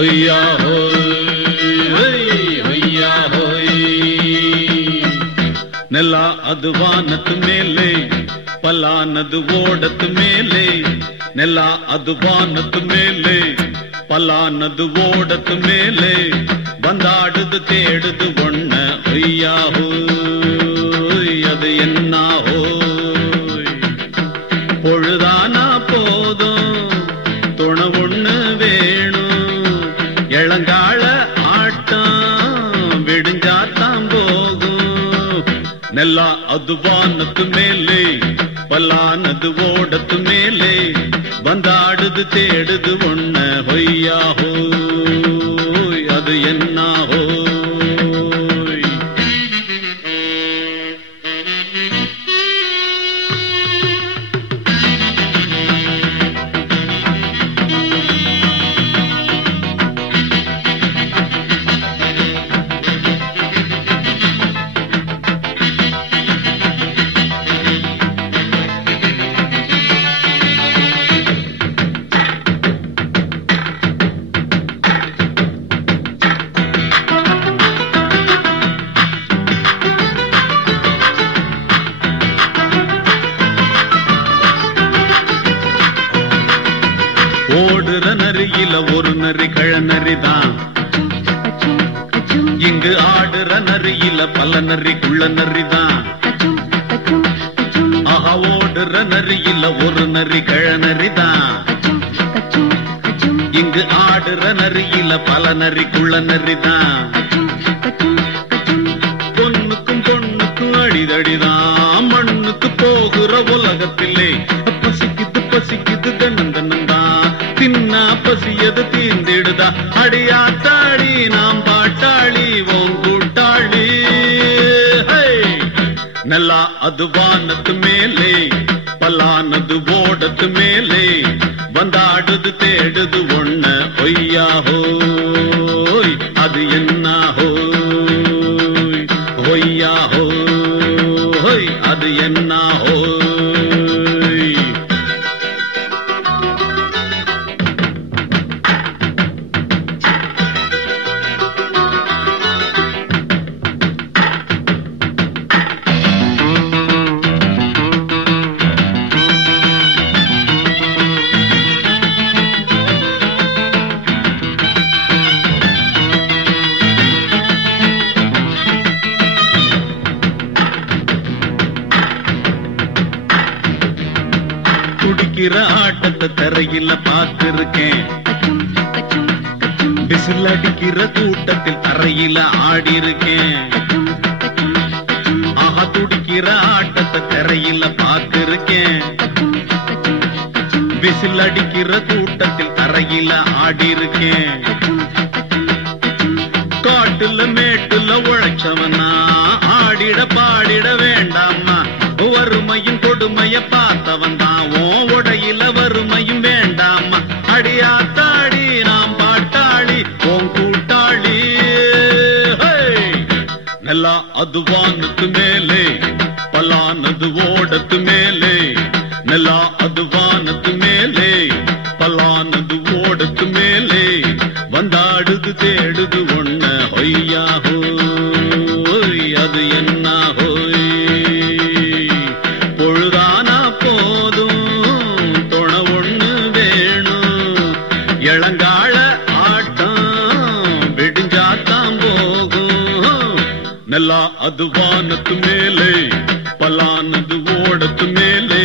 ஹொய்யா ஹோய் ஹொய்யா ஹோய். ನೆಲ ಅದು ವಾನದ ಮೇಲೆ ಪಲಾನದು ಓಡದ ಮೇಲೆ ನೆಲ ಅದು ವಾನದ ಮೇಲೆ ಪಲಾನದು ಓಡದ ಮೇಲೆ ಬಂದಾಡುದು தேடுது ஒண்ண ஹொய்யா ஹோய் அது என்ன ஹோய். பொழுதானா போதும் துணை ஒண்ணு வேணும் இளங்கால ஆட்டம் விடிஞ்சாத்தான் போகும். ನೆಲ ಅದು ವಾನದ ಮೇಲೆ பலானது ஓடத்து மேலே வந்தாடுது தேடுது ஒண்ண ஹொய்யா ஹோய் அது என்ன ஹோய். ஓடுற நரியில ஒரு நரி கழநரிதான் இங்கு ஆடுற நரியில பல நரி குள்ள நரிதான். ஆஹா ஓடுற நரியில ஒரு நரி கழநரிதான் இங்கு ஆடுற நரியில பல நரி குள்ள நரிதான். பொண்ணுக்கும் பொண்ணுக்கும் அடிதடிதான் மண்ணுக்கு போகிற உலகத்திலே பசிக்குது பசிக்குது தன்னந்தனந்தான் தின்னா பசியது தீர்ந்திடுதா அடியாத்தாடி நாம் பாட்டாளி ஓம் கூட்டாளி. ನೆಲ ಅದು ವಾನದ ಮೇಲೆ பலானது ஓடத்து மேலே வந்தாடுது தேடுது ஒண்ண ஹொய்யா ஹோய் அது என்ன ஹோய். ஹொய்யா ஹோய் அது என்ன ஹோய். துடிக்கிற ஆட்டத்தை தரையில பார்த்திருக்கேன் விசில் அடிக்கிற கூட்டத்தில் தரையில ஆடி இருக்கேன். ஆஹா துடிக்கிற ஆட்டத்தை தரையில பார்த்திருக்கேன் விசில் அடிக்கிற கூட்டத்தில் தரையில ஆடி இருக்கேன். காட்டுல மேட்டுல உழைச்சவனா ஆடிட பாடிட வேண்டாமா வறுமையும் கொடுமைய பார்த்தவன் தான் உடையில வறுமையும் வேண்டாமா அடியாத்தாடி நாம் பாட்டாளி ஓம் கூட்டாளி. ನೆಲ ಅದು ವಾನದ ಮೇಲೆ பலானது ஓடத்து மேலே ನೆಲ ಅದು வானದ ಮೇಲೆ பலானது ஓடத்து மேலே வந்தாடுது தேடுது ஒண்ண ஹொய்யா ஹோய் அது என்ன ஹோய். பொழுதானா போதும் துணை ஒண்ணு வேணும் இளங்கால ஆட்டம் விடிஞ்சாத்தான் போகும். ನೆಲ ಅದು வானத்து மேலே பலானது ஓடத்து மேலே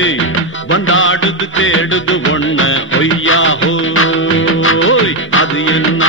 வந்தாடுது தேடுது ஒண்ண ஹொய்யா ஹோய் அது என்ன